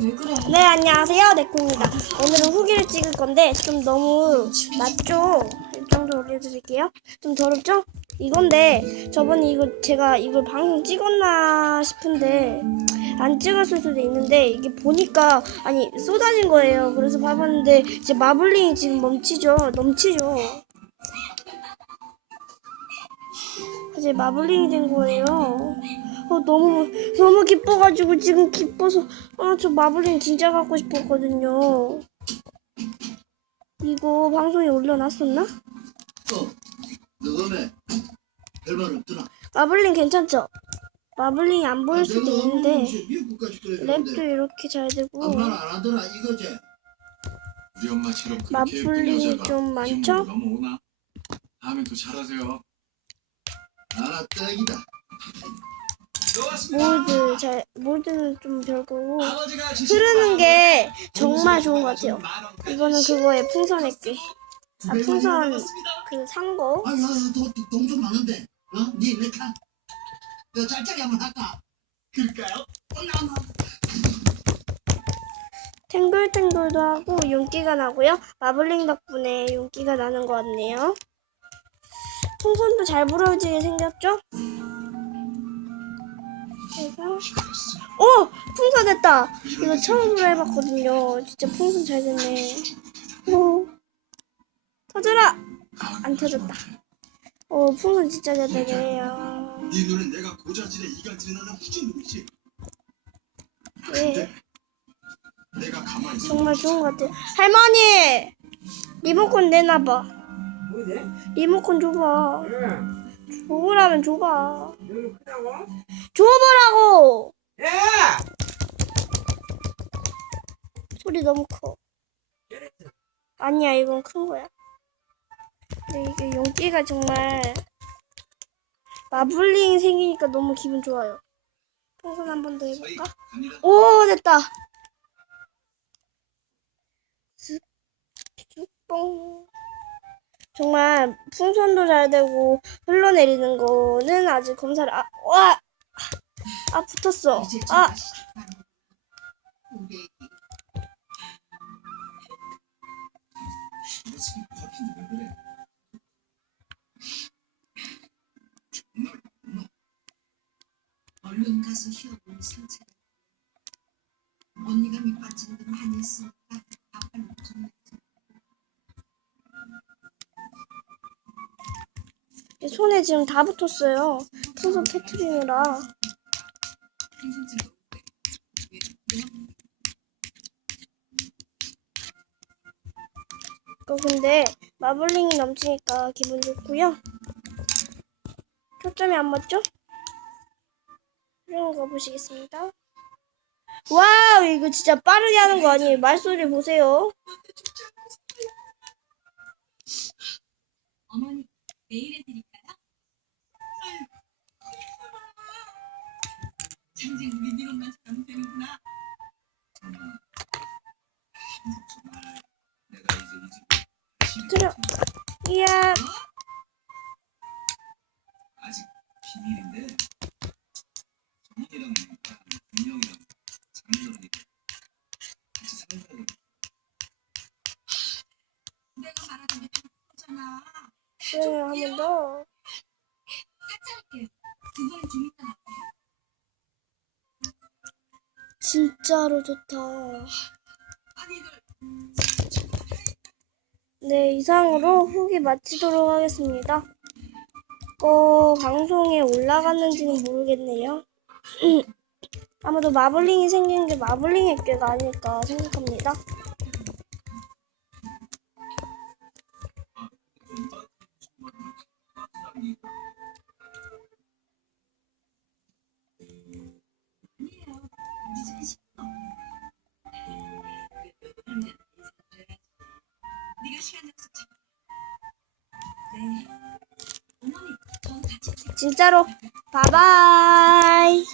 왜 그래? 네 안녕하세요 네코입니다 오늘은 후기를 찍을 건데 좀 너무 낮죠? 일정도 올려드릴게요 좀 더럽죠? 이건데 저번에 이거 제가 이걸 방송 찍었나 싶은데 안 찍었을 수도 있는데 이게 보니까 아니 쏟아진 거예요 그래서 봐봤는데 이제 마블링이 지금 멈치죠 넘치죠 이제 마블링이 된 거예요 어, 너무 너무 기뻐가지고 지금 기뻐서 아 저 마블링 진짜 갖고 싶었거든요. 이거 방송에 올려놨었나? 어, 너네 별말 없더라. 마블링 괜찮죠? 마블링이 안 보일 수도 있는데 랩도 이렇게 잘 되고 예쁜 마블링이 좀이 많죠? 다음에 또 잘하세요. 나라 떡이다. 몰드 잘 몰드는 좀 별거고 흐르는 게 정말 좋은 것 같아요. 이거는 그거에 풍선 액괴. 아 풍선 그산 거. 아유, 돈좀 많은데, 어? 니 내카. 너 짤짤이 한번 할까? 그럴까요? 어, 나, 나. 탱글탱글도 하고 윤기가 나고요. 마블링 덕분에 윤기가 나는 것 같네요. 풍선도 잘 부러지게 생겼죠? 그래서 오! 풍선 됐다! 이거 처음으로 해봤거든요. 진짜 풍선 잘 됐네. 오. 터져라! 안 터졌다. 오, 풍선 진짜 잘 되네요. 네 눈엔 내가 고자질에 이간질에 나는 후진 놈이지. 예, 내가 가만히 있어. 정말 좋은 것 같아요. 할머니! 리모컨 내놔봐. 리모컨 줘봐. 응. 줘보라면 줘봐. 여기 크다고? 줘보라고! 야! 소리 너무 커. 잘했어. 아니야, 이건 큰 거야. 근데 이게 용기가 정말 마블링 생기니까 너무 기분 좋아요. 풍선 한 번 더 해볼까? 오, 됐다! 쓱, 쓱, 뽕. 정말 풍선도 잘 되고 흘러내리는 거는 아직 검사를 아, 와! 아, 붙었어. 아, 얼른 가서 휴업을 상처. 언니가 밑받침 좀 많이 했으니까 손에 지금 다 붙었어요. 풍선 터트리느라. 또 근데 마블링이 넘치니까 기분 좋고요. 초점이 안 맞죠? 이런 거 보시겠습니다. 와우 이거 진짜 빠르게 하는 거 아니에요? 말소리 보세요. 어머니 내일 해드릴까요? 장생 우리 니놈만 잘하면 되는구나. 정말 정말 내가 이제 이 집에 들어. 이야 아직 비밀인데 정인이랑 분명이랑 장인어른이 같이 살다가 내가 말하던 게 그거잖아. 네, 한번 더. 진짜로 좋다. 네, 이상으로 후기 마치도록 하겠습니다. 어, 방송에 올라갔는지는 모르겠네요. 아마도 마블링이 생긴 게 마블링의 꾀가 아닐까 생각합니다. 진짜로, 바바이.